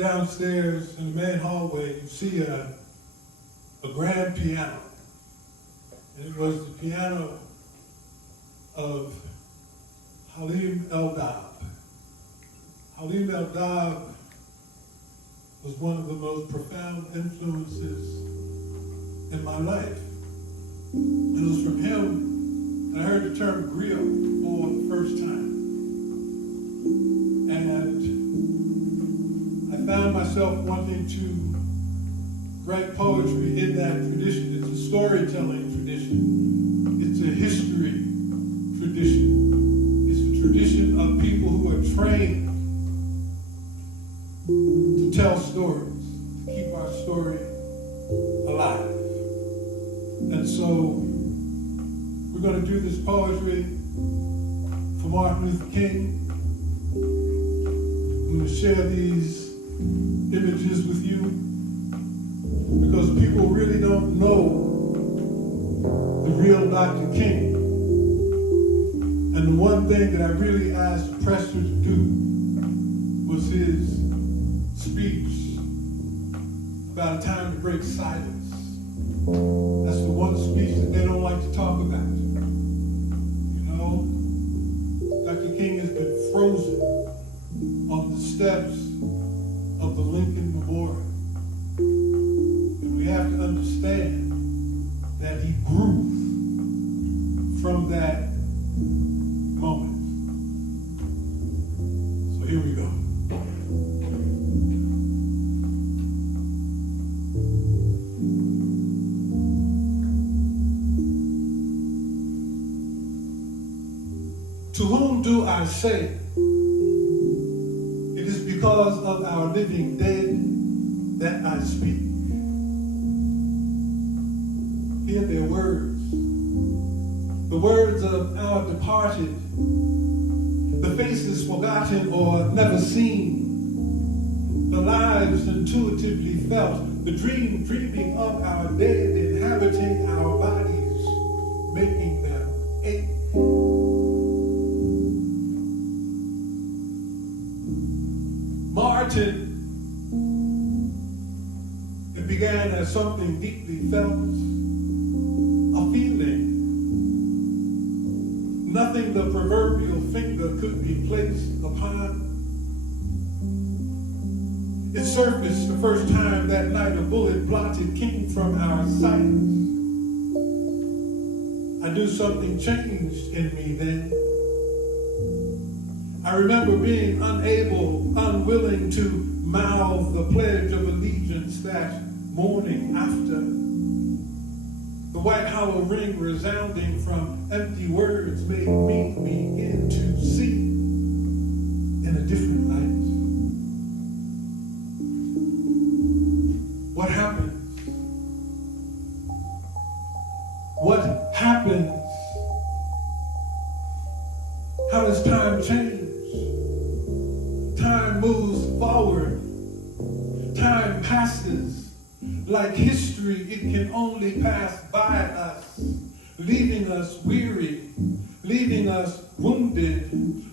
downstairs in the main hallway, you see a grand piano. And it was the piano of Halim El-Dab. Halim El-Dab was one of the most profound influences in my life. It was from him that I heard the term griot for the first time. And I found myself wanting to write poetry in that tradition. It's a storytelling tradition. It's a history tradition. It's a tradition of people who are trained to tell stories, to keep our story alive. And so we're going to do this poetry for Martin Luther King. I'm going to share these images with you because people really don't know the real Dr. King. And the one thing that I really asked Prester to do was his speech about a time to break silence. That's the one speech that they don't like to talk about. You know, Dr. King has been frozen on the steps of the Lincoln Memorial. And we have to understand that he grew from that moment. So here we go. To whom do I say, it is because of our living dead that I speak? Hear their words, the words of our departed, the faces forgotten or never seen, the lives intuitively felt, the dreaming of our dead inhabiting our bodies, making them ache. Martin, it began as something deeply felt, a feeling. Nothing the proverbial finger could be placed upon. It surfaced the first time that night a bullet blotted King from our sight. I knew something changed in me then. I remember being unable, unwilling to mouth the Pledge of Allegiance that morning after. The white hollow ring resounding from empty words made me begin to see in a different light. What happened? What happens? How does time change? Time moves forward. Time passes. Like history, it can only pass by us, leaving us weary, leaving us wounded,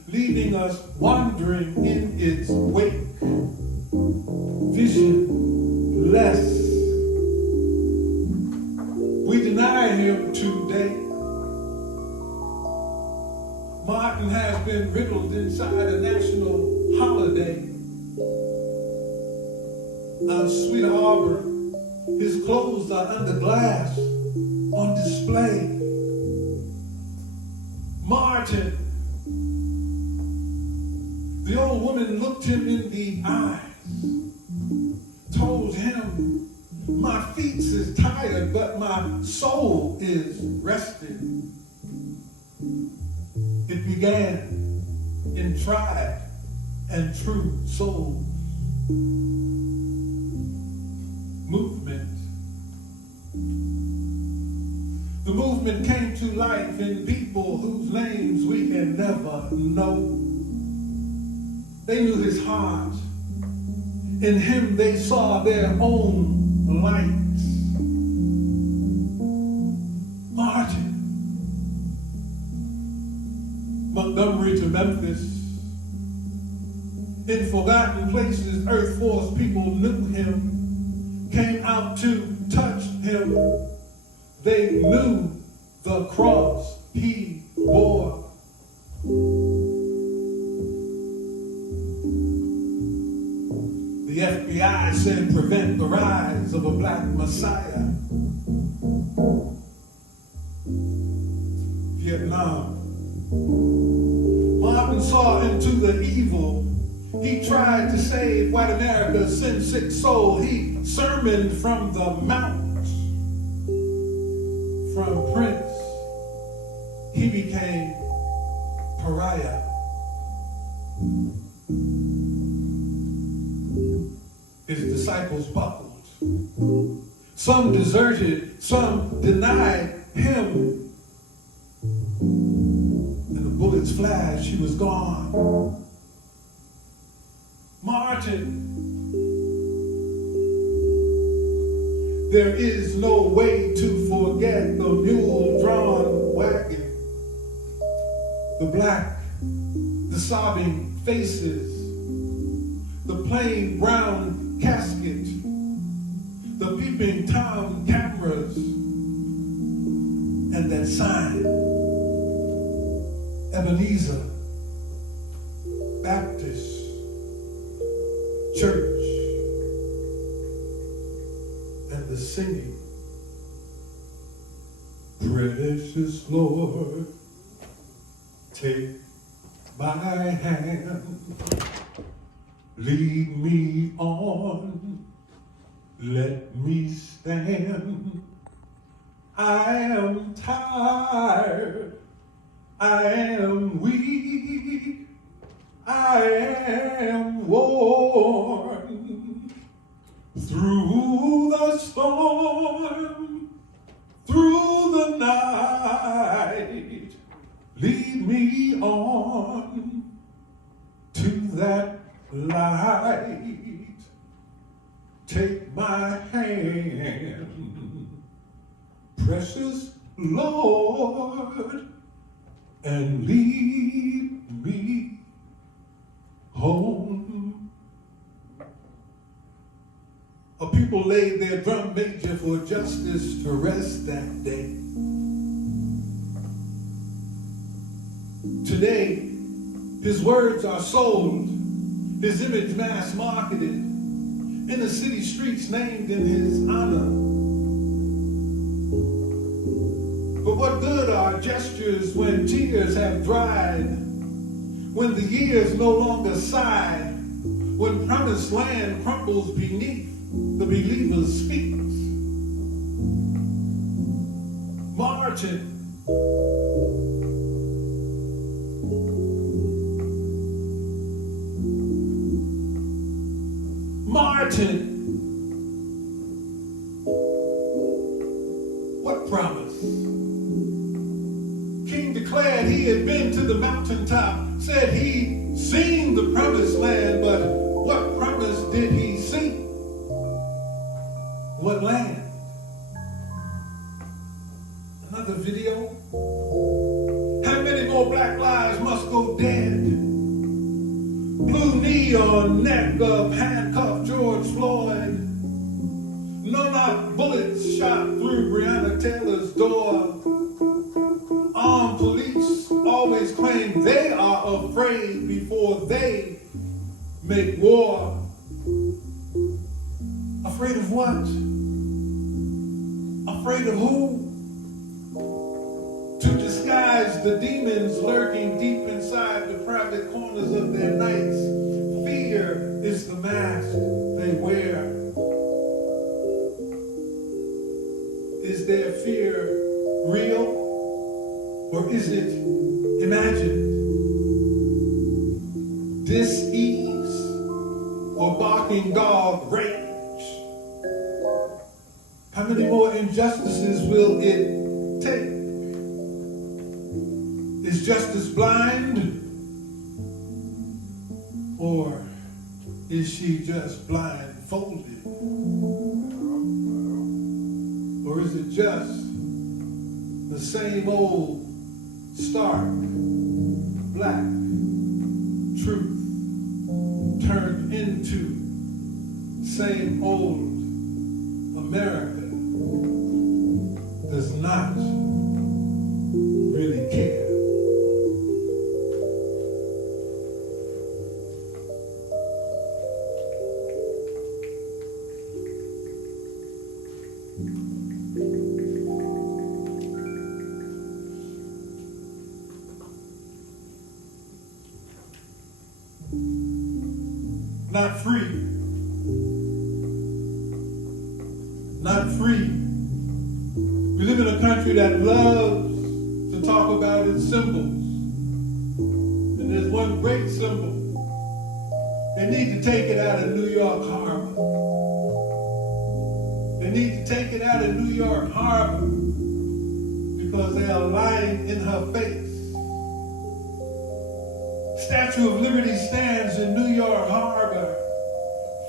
leaving us wandering in its wake. Visionless. We deny him today. Martin has been riddled inside a national holiday. Our sweet harbor, his clothes are under glass on display. Martin, the old woman looked him in the eyes, told him, my feet is tired, but my soul is rested. It began in tried and true soul movement. The movement came to life in people whose names we can never know. They knew his heart. In him they saw their own light. Martin. Montgomery to Memphis. In forgotten places earth force people knew him, came out to touch him. They knew the cross he bore. The FBI said prevent the rise of a black messiah. Vietnam. Martin saw into the evil. He tried to save white America's sin-sick soul. He sermoned from the mount. From prince, he became pariah. His disciples buckled. Some deserted, some denied him. And the bullets flashed, he was gone. Martin, there is no way to forget the mule-drawn wagon, the black, the sobbing faces, the plain brown casket, the peeping Tom cameras, and that sign, Ebenezer Baptist Church, and the singing, precious Lord, take my hand, lead me on, let me stand. I am tired, I am weak, I am worn. Through the storm, through the night, lead me on to that light. Take my hand, precious Lord, and lead me home. A people laid their drum major for justice to rest that day. Today, his words are sold, his image mass marketed, in the city streets named in his honor. But what good are gestures when tears have dried, when the years no longer sigh, when promised land crumbles beneath the believer speaks? Martin, what promise? King declared he had been to the mountaintop, said he'd seen the promised land, but what promise did he see? What land? Another video? How many more black lives must go dead? Blue knee on neck of handcuffed George Floyd. No, not bullets shot through Breonna Taylor's door. Armed police always claim they are afraid before they make war. Afraid of what? Afraid of who? To disguise the demons lurking deep inside the private corners of their nights. Fear is the mask they wear. Is their fear real, or is it imagined? Dis-ease or barking dog rage? How many more injustices will it take? Is justice blind, or is she just blindfolded? Or is it just the same old stark black truth turned into same old America does not really care. Not free. Not free. We live in a country that loves to talk about its symbols. And there's one great symbol. They need to take it out of New York Harbor. They need to take it out of New York Harbor because they are lying in her face. Statue of Liberty stands in New York Harbor,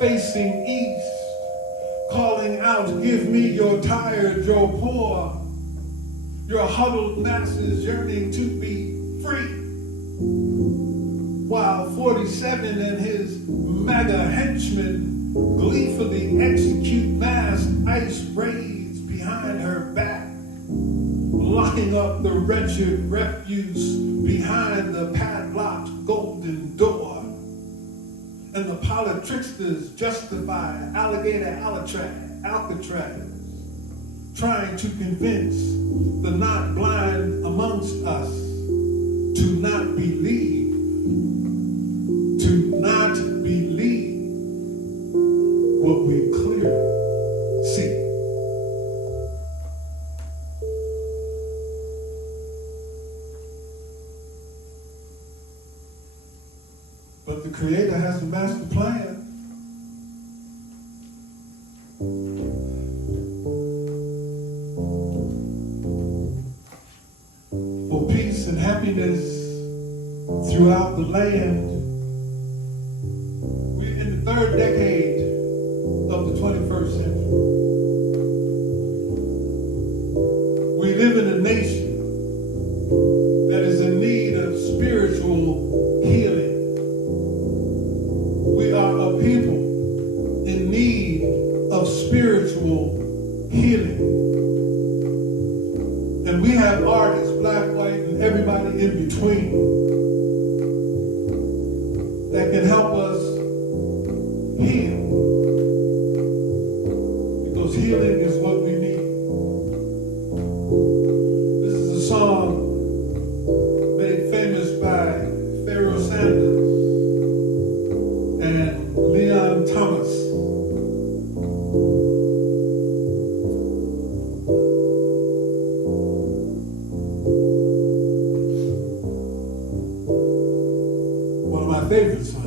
facing east, calling out, "Give me your tired, your poor, your huddled masses yearning to be free." While 47 and his MAGA henchmen gleefully execute mass ice raids behind her back, locking up the wretched refuse behind the padlocked golden door. And the politricksters justify alligator Alcatraz, trying to convince the not blind amongst us to not believe what we clearly see. But the Creator has a master plan. For peace and happiness throughout the land. We're in the third decade of the 21st century. We live in a nation that is in need of spiritual healing. We are a people in need of spiritual healing. And we have artists, black, white, and everybody in between, that can help us heal. Because healing is what we need. This is a song made famous by Pharaoh Sanders and Leon Thomas. One of my favorite songs.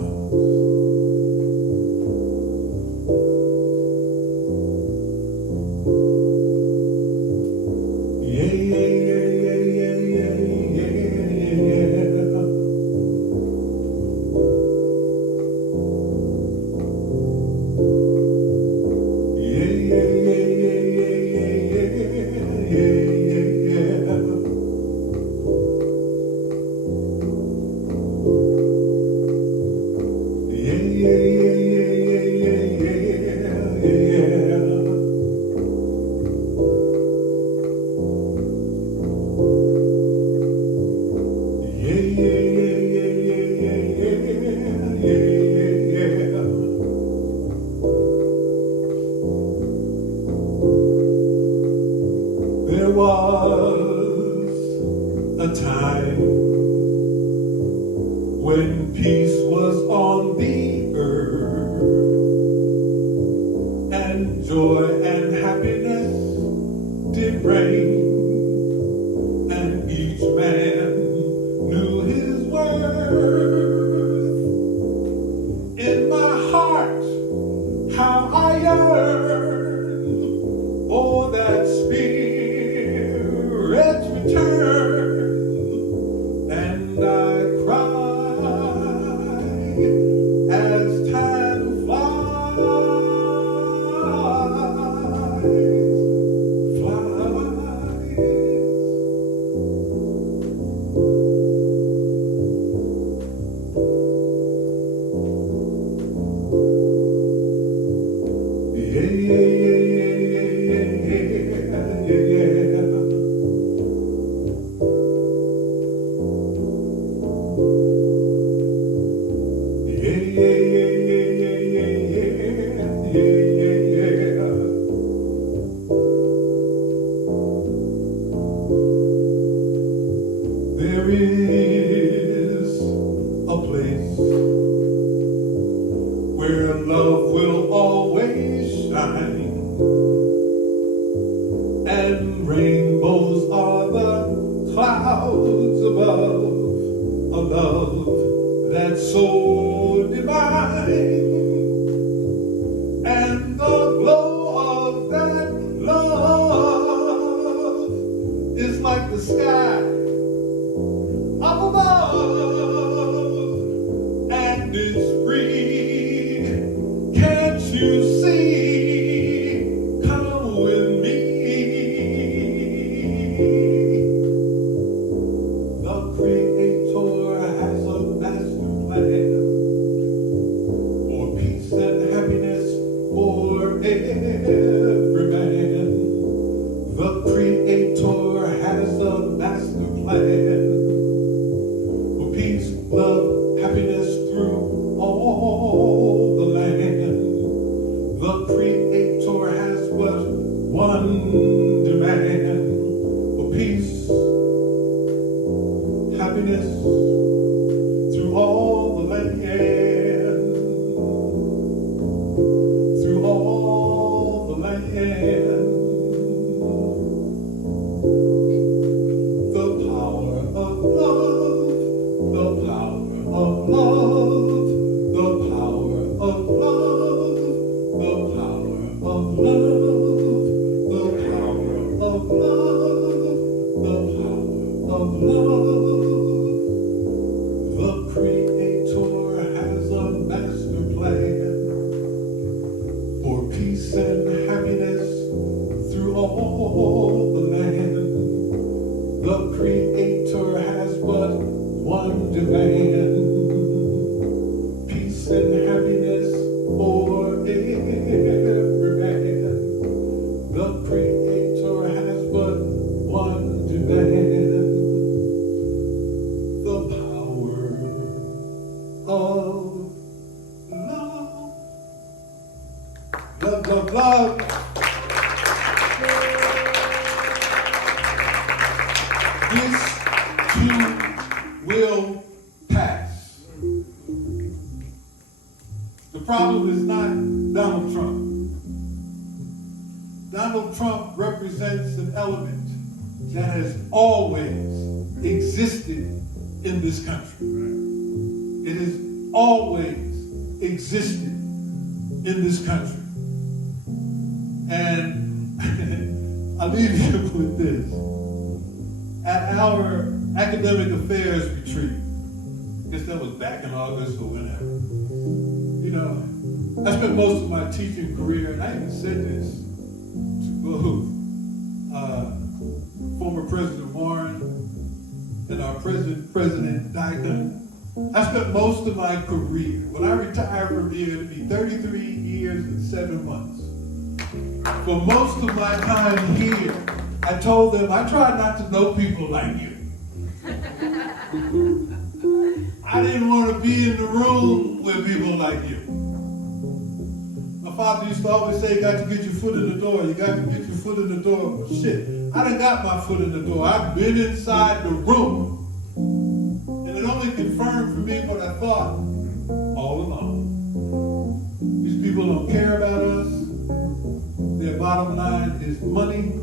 There was a time when peace was on the earth, and joy and happiness did reign, and each man knew his worth. In my heart, how I yearn for that Spirit's return, and I cry as time flies. love will always shine, and rainbows are the clouds above, a love that's so divine, and the glow of that love is like the sky up above, and it's free. Can't you see? Come with me. The Creator has a master plan for peace and happiness for every man. The Creator has a master plan for peace, love, happiness through all the land. The Creator has but one demand for peace, happiness through all the land. Through all the land. The power of love, the power of love, the power of love, the power of love, the power of love, the power of love. The Creator has a master plan for peace and happiness through all the land. The Creator has but one demand, peace and happiness for every man. The Creator has but one demand, the power of love. Love, love, love. This too will pass. The problem is not Donald Trump. Donald Trump represents an element that has always existed in this country. It has always existed in this country. And I'll leave you with this. At our academic affairs retreat, I guess that was back in August or whenever, you know, I spent most of my teaching career, and I even said this to both former President Warren and our President Dicon. I spent most of my career, when I retired from here, it'd be 33 years and 7 months. For most of my time here, I told them I try not to know people like you. I didn't want to be in the room with people like you. My father used to always say, you got to get your foot in the door. You got to get your foot in the door. Well, shit, I done got my foot in the door. I've been inside the room. And it only confirmed for me what I thought all along. These people don't care about us. Their bottom line is money.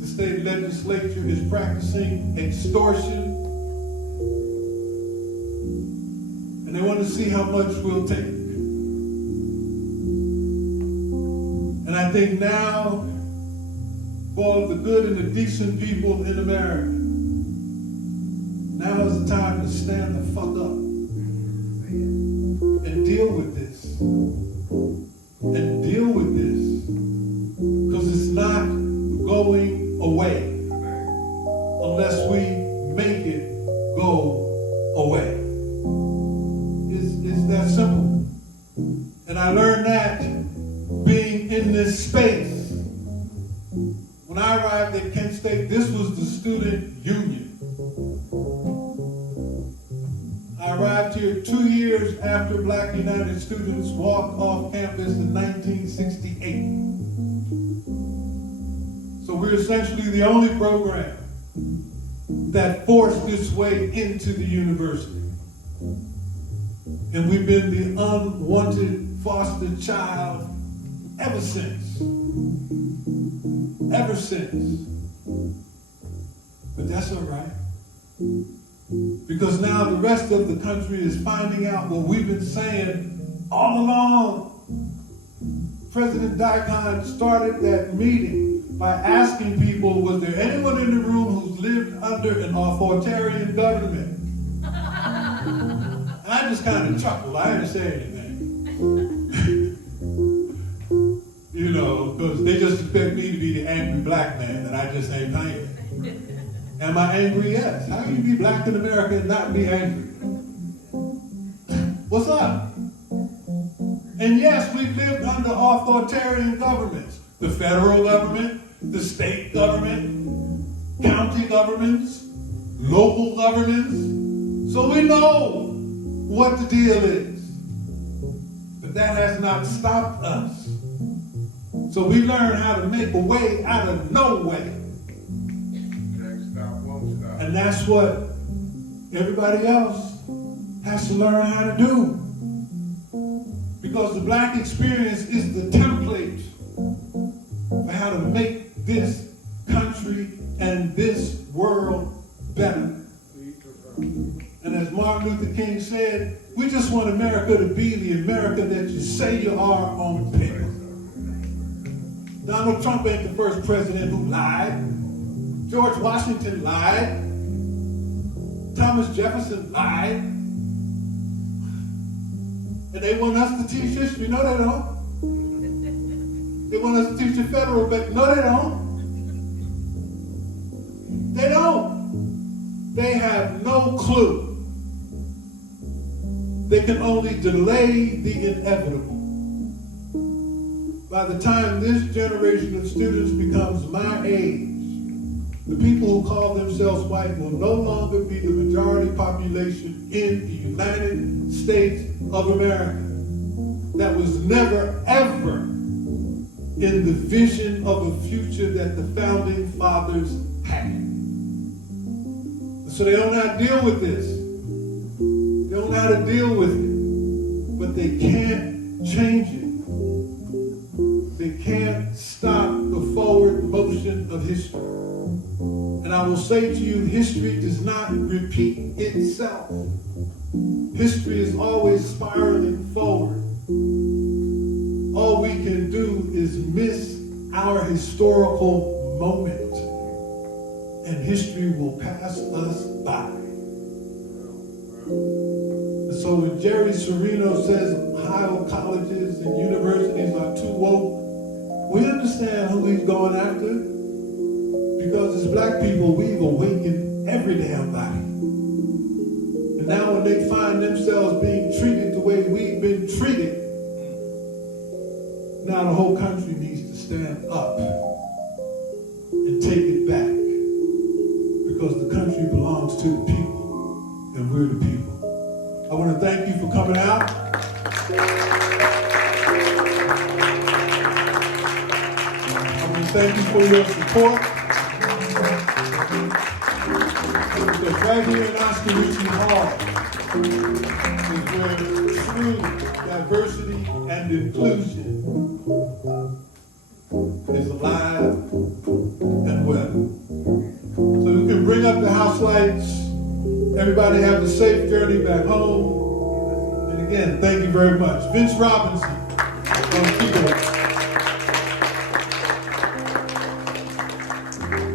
The state legislature is practicing extortion. And they want to see how much we'll take. And I think now, for all of the good and the decent people in America, now is the time to stand the fuck up and deal with this. And deal with this. Because it's not going away unless we make it go away. It's that simple. And I learned that being in this space. When I arrived at Kent State, this was the student union. I arrived here 2 years after Black United Students walked off campus in 1968. So we're essentially the only program that forced its way into the university. And we've been the unwanted foster child ever since. Ever since. But that's all right. Because now the rest of the country is finding out what we've been saying all along. President Daikon started that meeting by asking people, was there anyone in the room who's lived under an authoritarian government? And I just kind of chuckled. I didn't say anything. You know, because they just expect me to be the angry black man, and I just ain't playing. Am I angry? Yes. How can you be black in America and not be angry? What's up? And yes, we've lived under authoritarian governments. The federal government, the state government, county governments, local governments. So we know what the deal is. But that has not stopped us. So we learn how to make a way out of no way. And that's what everybody else has to learn how to do. Because the black experience is the template for how to make this country and this world better. And as Martin Luther King said, we just want America to be the America that you say you are on paper. Donald Trump ain't the first president who lied. George Washington lied. Thomas Jefferson lied. And they want us to teach history. No, they don't. They want us to teach the federal, but no, they don't. They don't. They have no clue. They can only delay the inevitable. By the time this generation of students becomes my age, the people who call themselves white will no longer be the majority population in the United States of America. That was never, ever in the vision of a future that the founding fathers had. So they don't know how to deal with this. They don't know how to deal with it. But they can't change it. They can't stop the forward motion of history. And I will say to you, history does not repeat itself. History is always spiraling forward. All we can do is miss our historical moment, and history will pass us by. And so when Jerry Serino says Ohio colleges and universities are too woke, we understand who he's going after. Because as black people, we've awakened every damn body. And now when they find themselves being treated the way we've been treated, now the whole country needs to stand up and take it back. Because the country belongs to the people, and we're the people. I want to thank you for coming out. I want to thank you for your support. Because right here in Oskaloosa Hall is where true diversity and inclusion is alive and well. So we can bring up the house lights. Everybody have a safe journey back home. And again, thank you very much. Vince Robinson on keyboard.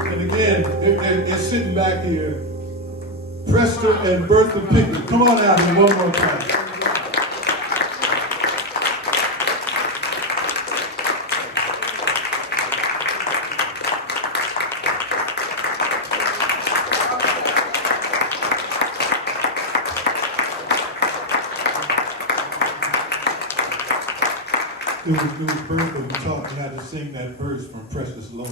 And again, they're sitting back here. Prester and Bertha Pickett. Come on out here one more time. It was Bertha who taught me how to sing that verse from Precious Lord.